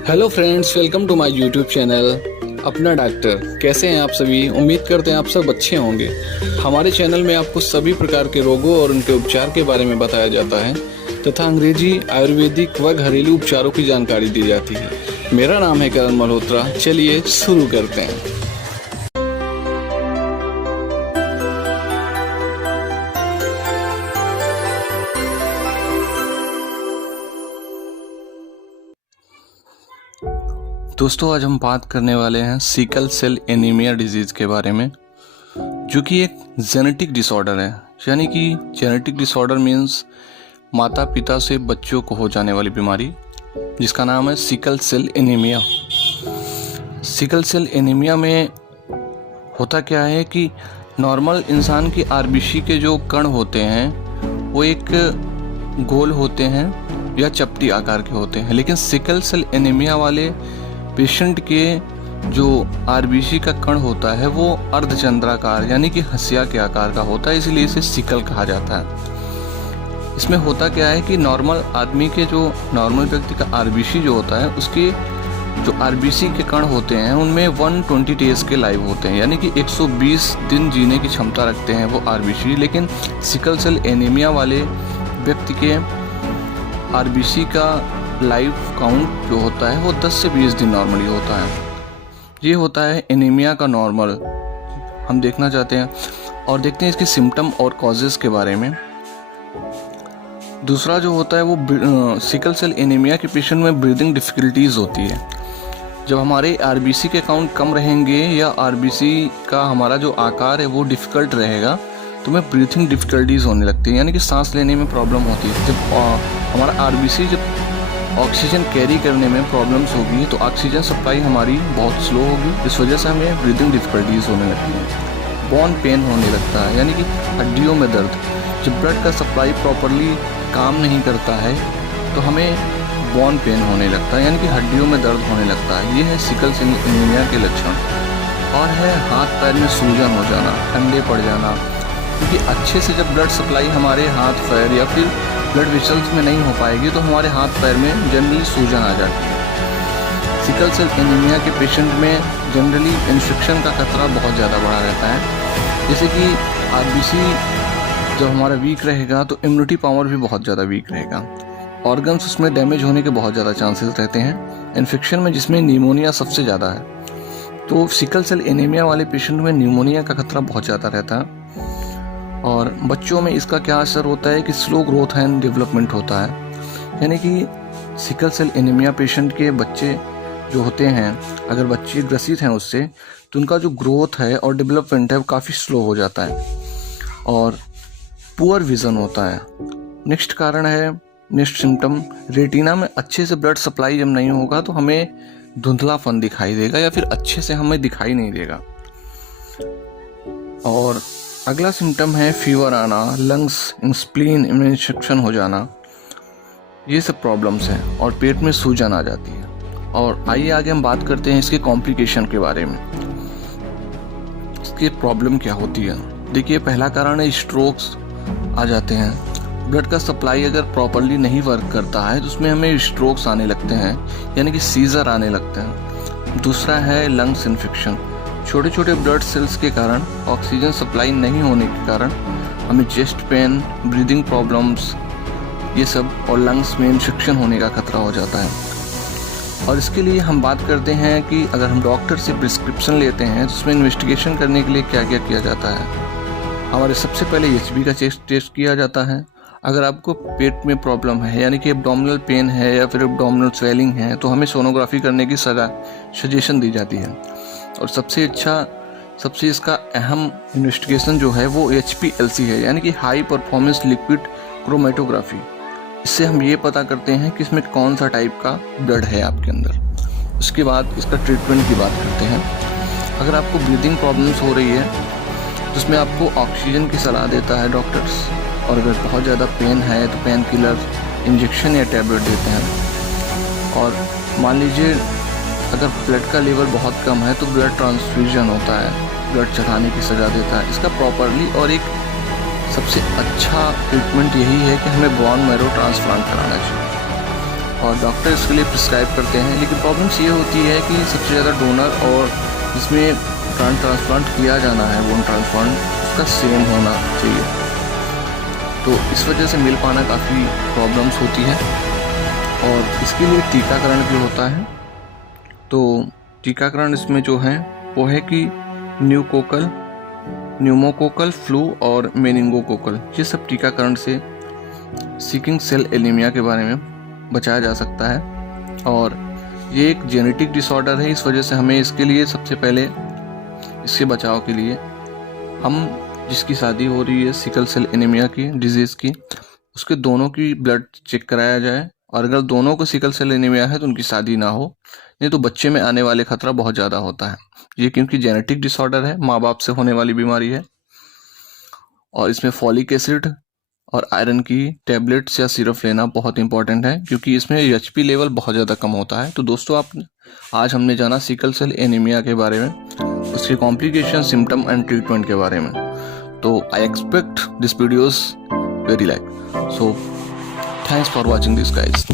Hello friends, welcome to my YouTube channel अपना doctor. कैसे हैं आप सभी? उम्मीद करते हैं आप सब अच्छे होंगे। हमारे चैनल में आपको सभी प्रकार के रोगों और उनके उपचार के बारे में बताया जाता है तथा अंग्रेजी, आयुर्वेदिक व घरेलू उपचारों की जानकारी दी जाती है। मेरा नाम है करण मल्होत्रा। चलिए शुरू करते हैं। दोस्तों, आज हम बात करने वाले हैं सिकल सेल एनीमिया डिजीज़ के बारे में, जो कि एक जेनेटिक डिसऑर्डर है। यानी कि जेनेटिक डिसऑर्डर मीन्स माता पिता से बच्चों को हो जाने वाली बीमारी, जिसका नाम है sickle cell anaemia. Sickle cell anaemia में होता क्या है कि नॉर्मल इंसान की आरबीसी के जो कण होते हैं वो एक गोल होते हैं या चपटी आकार के होते हैं, लेकिन सिकल सेल एनीमिया वाले पेशेंट के जो आरबीसी का कण होता है वो अर्धचंद्राकार यानी कि हंसिया के आकार का होता है, इसलिए इसे सिकल कहा जाता है। इसमें होता क्या है कि नॉर्मल आदमी के जो नॉर्मल व्यक्ति का आरबीसी जो होता है उसके जो आरबीसी के कण होते हैं उनमें 120 डेज के लाइव होते हैं, यानी कि 120 दिन जीने की क्षमता रखते हैं वो आरबीसी। लेकिन सिकल सेल एनीमिया वाले व्यक्ति के आरबीसी का लाइफ काउंट जो होता है वो 10 से 20 दिन नॉर्मली होता है। ये होता है एनीमिया का नॉर्मल हम देखना चाहते हैं, और देखते हैं इसके सिम्टम और कॉजेज़ के बारे में। दूसरा जो होता है वो सिकल सेल एनीमिया के पेशेंट में ब्रीदिंग डिफ़िकल्टीज़ होती है। जब हमारे आरबीसी के काउंट कम रहेंगे या आरबीसी का हमारा जो आकार है वो डिफ़िकल्ट रहेगा तो हमें ब्रीथिंग डिफ़िकल्टीज़ होने लगती है, यानी कि सांस लेने में प्रॉब्लम होती है। जब हमारा आरबीसी जब ऑक्सीजन कैरी करने में प्रॉब्लम्स होगी तो ऑक्सीजन सप्लाई हमारी बहुत स्लो होगी, इस वजह से हमें ब्रीदिंग डिफ़िकल्टीज़ होने लगती है। बोन पेन होने लगता है, यानी कि हड्डियों में दर्द। जब ब्लड का सप्लाई प्रॉपरली काम नहीं करता है तो हमें बोन पेन होने लगता है, यानी कि हड्डियों में दर्द होने लगता है। ये है सिकल सेल एनीमिया के लक्षण। और है हाथ पैर में सूजन हो जाना, ठंडे पड़ जाना, क्योंकि अच्छे से जब ब्लड सप्लाई हमारे हाथ पैर या फिर ब्लड वेसल्स में नहीं हो पाएगी तो हमारे हाथ पैर में जनरली सूजन आ जाती है। सिकल सेल एनीमिया के पेशेंट में जनरली इन्फेक्शन का खतरा बहुत ज़्यादा बढ़ा रहता है। जैसे कि आरबीसी जब हमारा वीक रहेगा तो इम्यूनिटी पावर भी बहुत ज़्यादा वीक रहेगा। ऑर्गन्स उसमें डैमेज होने के बहुत ज़्यादा चांसेस रहते हैं। इन्फेक्शन में जिसमें न्यूमोनिया सबसे ज़्यादा है, तो सिकल सेल एनीमिया वाले पेशेंट में न्यूमोनिया का खतरा बहुत ज़्यादा रहता है। और बच्चों में इसका क्या असर होता है कि स्लो ग्रोथ एंड डेवलपमेंट होता है, यानी कि सिकल सेल एनीमिया पेशेंट के बच्चे जो होते हैं, अगर बच्चे ग्रसित हैं उससे, तो उनका जो ग्रोथ है और डेवलपमेंट है वो काफ़ी स्लो हो जाता है और पुअर विज़न होता है। नेक्स्ट कारण है, नेक्स्ट सिम्टम, रेटिना में अच्छे से ब्लड सप्लाई जब नहीं होगा तो हमें धुंधलापन दिखाई देगा या फिर अच्छे से हमें दिखाई नहीं देगा। और अगला सिम्टम है फीवर आना, लंग्स, स्प्लीन इन्फेक्शन हो जाना, ये सब प्रॉब्लम्स हैं, और पेट में सूजन आ जाती है। और आइए आगे हम बात करते हैं इसके कॉम्प्लिकेशन के बारे में। इसकी प्रॉब्लम क्या होती है? देखिए, पहला कारण है स्ट्रोक्स आ जाते हैं। ब्लड का सप्लाई अगर प्रॉपरली नहीं वर्क करता है तो उसमें हमें स्ट्रोक्स आने लगते हैं, यानी कि सीजर आने लगते हैं। दूसरा है लंग्स इन्फेक्शन। छोटे छोटे ब्लड सेल्स के कारण ऑक्सीजन सप्लाई नहीं होने के कारण हमें चेस्ट पेन, ब्रीदिंग प्रॉब्लम्स, ये सब, और लंग्स में इन्फेक्शन होने का खतरा हो जाता है। और इसके लिए हम बात करते हैं कि अगर हम डॉक्टर से प्रिस्क्रिप्शन लेते हैं तो उसमें इन्वेस्टिगेशन करने के लिए क्या क्या किया जाता है। हमारे सबसे पहले एचबी का टेस्ट किया जाता है। अगर आपको पेट में प्रॉब्लम है, यानी कि एब्डोमिनल पेन है या फिर एब्डोमिनल स्वेलिंग है, तो हमें सोनोग्राफी करने की सजेशन दी जाती है। और सबसे इसका अहम इन्वेस्टिगेशन जो है वो HPLC है, यानी कि हाई परफॉर्मेंस लिक्विड क्रोमेटोग्राफी। इससे हम ये पता करते हैं कि इसमें कौन सा टाइप का ब्लड है आपके अंदर। उसके बाद इसका ट्रीटमेंट की बात करते हैं। अगर आपको ब्रीदिंग प्रॉब्लम्स हो रही है तो उसमें आपको ऑक्सीजन की सलाह देता है डॉक्टर्स, और अगर बहुत ज़्यादा पेन है तो पेन किलर, इंजेक्शन या टैबलेट देते हैं। और मान लीजिए अगर ब्लड का लेवल बहुत कम है तो ब्लड ट्रांसफ्यूजन होता है, ब्लड चढ़ाने की सजा देता है। इसका प्रॉपरली और एक सबसे अच्छा ट्रीटमेंट यही है कि हमें बोन मैरो ट्रांसप्लांट कराना चाहिए। और डॉक्टर इसके लिए प्रिस्क्राइब करते हैं। लेकिन प्रॉब्लम्स ये होती है कि सबसे ज़्यादा डोनर और जिसमें ट्रांसप्लांट किया जाना है बोन ट्रांसप्लांट उसका सेम होना चाहिए, तो इस वजह से मिल पाना काफ़ी प्रॉब्लम्स होती है। और इसके लिए टीकाकरण भी होता है। तो टीकाकरण इसमें जो है वो है कि न्यूमोकोकल, फ्लू और मेनिंगोकोकल, ये सब टीकाकरण से सिकल सेल एनीमिया के बारे में बचाया जा सकता है। और ये एक जेनेटिक डिसऑर्डर है, इस वजह से हमें इसके लिए सबसे पहले इसके बचाव के लिए हम जिसकी शादी हो रही है सिकल सेल एनीमिया की डिजीज़ की, उसके दोनों की ब्लड चेक कराया जाए। और अगर दोनों को सिकल सेल एनीमिया है तो उनकी शादी ना हो, नहीं तो बच्चे में आने वाले खतरा बहुत ज़्यादा होता है। ये क्योंकि जेनेटिक डिसऑर्डर है, माँ बाप से होने वाली बीमारी है। और इसमें फॉलिक एसिड और आयरन की टैबलेट्स या सिरप लेना बहुत इंपॉर्टेंट है, क्योंकि इसमें एचपी लेवल बहुत ज़्यादा कम होता है। तो दोस्तों आज हमने जाना सिकल सेल एनीमिया के बारे में, उसके कॉम्प्लिकेशन, सिम्टम एंड ट्रीटमेंट के बारे में। तो I expect this videos very like, so thanks for watching this guys.